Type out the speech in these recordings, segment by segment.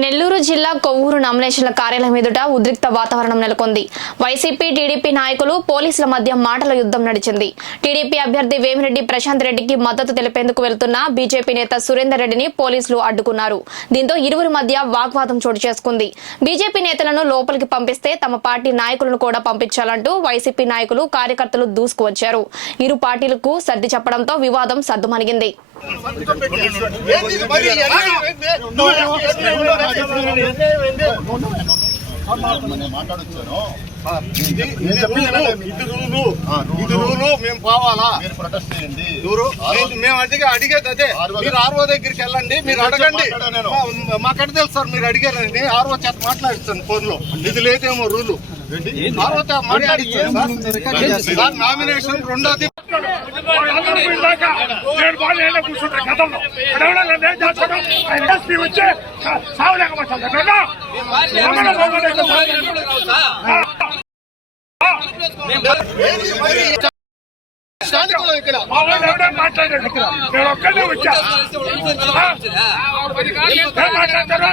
నెల్లూరు జిల్లా కొవ్వూరు నామినేషన్ల కార్యాలయం ఎదుట ఉద్రిక్త వాతావరణం నెలకొంది. వైసీపీ టీడీపీ నాయకులు పోలీసుల మధ్య మాటల యుద్ధం నడిచింది. టీడీపీ అభ్యర్థి వేమిరెడ్డి ప్రశాంత్ రెడ్డికి మద్దతు తెలిపేందుకు వెళ్తున్న బీజేపీ నేత సురేందర్ రెడ్డిని పోలీసులు అడ్డుకున్నారు. దీంతో ఇరువురి మధ్య వాగ్వాదం చోటు చేసుకుంది. బీజేపీ నేతలను లోపలికి పంపిస్తే తమ పార్టీ నాయకులను కూడా పంపించాలంటూ వైసీపీ నాయకులు కార్యకర్తలు దూసుకువచ్చారు. ఇరు పార్టీలకు సర్ది చెప్పడంతో వివాదం సద్దుమణిగింది మాట్లాడొచ్చాను మేము పోవాలా మీరు ప్రొటెస్ట్ చేయండి దూరు మేము- మేము అడిగే అడిగేది అదే మీరు ఆర్ఓ దగ్గరికి వెళ్ళండి మీరు అడగండి మాట్లాడాను నేను. మా- మాకంటే తెలుసు సార్ మీరు అడిగారండి ఆర్ఓ చేత మాట్లాడిస్తాను ఫోన్లో ఇది లేదేమో రూలు ఆర్ఓ చేత నామినేషన్ రెండోది నేను బాగా ఏళ్ళ కూర్చుంటా గతంలో నన్ను ఏం చేస్తాడు ఆయన ఎస్పీ వచ్చి సావలేకపోతాడు ఇక్కడ మాట్లాడాడు. నేను ఒక్కడే వచ్చా ఆ? మాట్లాడతారు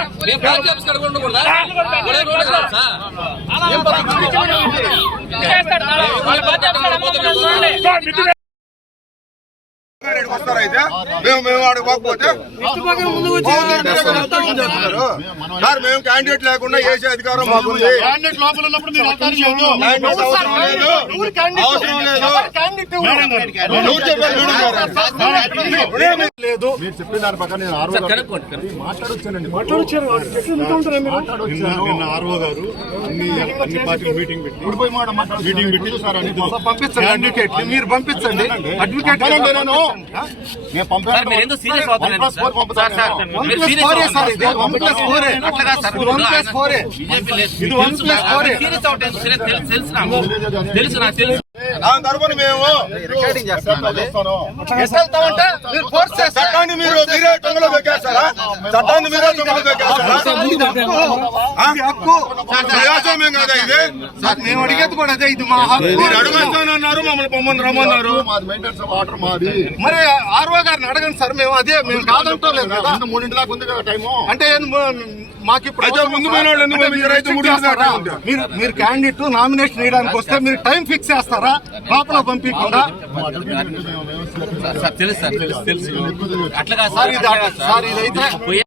మిద్ది వస్తారా అయితే మేము మేము ఆడికి పోకపోతే సార్ మేము క్యాండిడేట్ లేకుండా వేసే అధికారం మాకుంది అవసరం లేదు చెప్పారు. లేదు మీరు చెప్పిన దాని ప్రకారం నేను కనుక్కోండి. మాట్లాడొచ్చానండి మాట్లాడొచ్చాను నిన్న ఆర్ఓ గారు అన్ని అన్ని పార్టీలు మీటింగ్ పెట్టి ఇప్పుడు పోయి మాట మాట్లాడు మీటింగ్ పెట్టి సార్ అని పంపించండి అడ్వకేట్ మీరు పంపించండి అడ్వకేట్ నేను నేను పంపాను సార్, మీరు ఎందుకు serious అవుతున్నారు సార్. సార్, మీరు. ఇది. వన్ ప్లస్ ఫోరే. అట్లా కాదు సార్. వన్ ప్లస్ ఫోరే. బీజేపీ లేదు. ఇది వన్ తెలుసు ప్లస్ నాకు. ఫోరే. సీరియస్ అవుతాను. సీరియస్ తెలుసు తెలుసు నాకు. తెలుసు నాకు తెలుసు దాని తరపున మేము చట్టాన్ని మీరు మీరే తొంగలో పెట్టేస్తారా చట్టాన్ని మీరే తొంగలో హక్కు ప్రజాస్వామ్యం కదా ఇది మేము అడిగేది కూడా అదే ఇది మా హక్కు మీరు అడగొచ్చానన్నారు మమ్మల్ని పొమ్మని రమ్మన్నారు మాది మెయింటెనెన్స్ వాటర్ మాది మరి ఆర్ఓ గారిని అడగండి సార్ మేము అదే మేము కాదంటలేదు కదా మూడింటి దాకా ఉంది కదా టైము అంటే మాకు ఇప్పుడు అయితే ముందు? అయితే? మీరు మీరు క్యాండిడేట్ నామినేషన్ వేయడానికి వస్తే మీరు టైం ఫిక్స్ చేస్తారా లోపల పంపించకుండా సార్ తెలుసు సార్ తెలుసు తెలుసు అట్లా సార్ ఇదైతే పోయే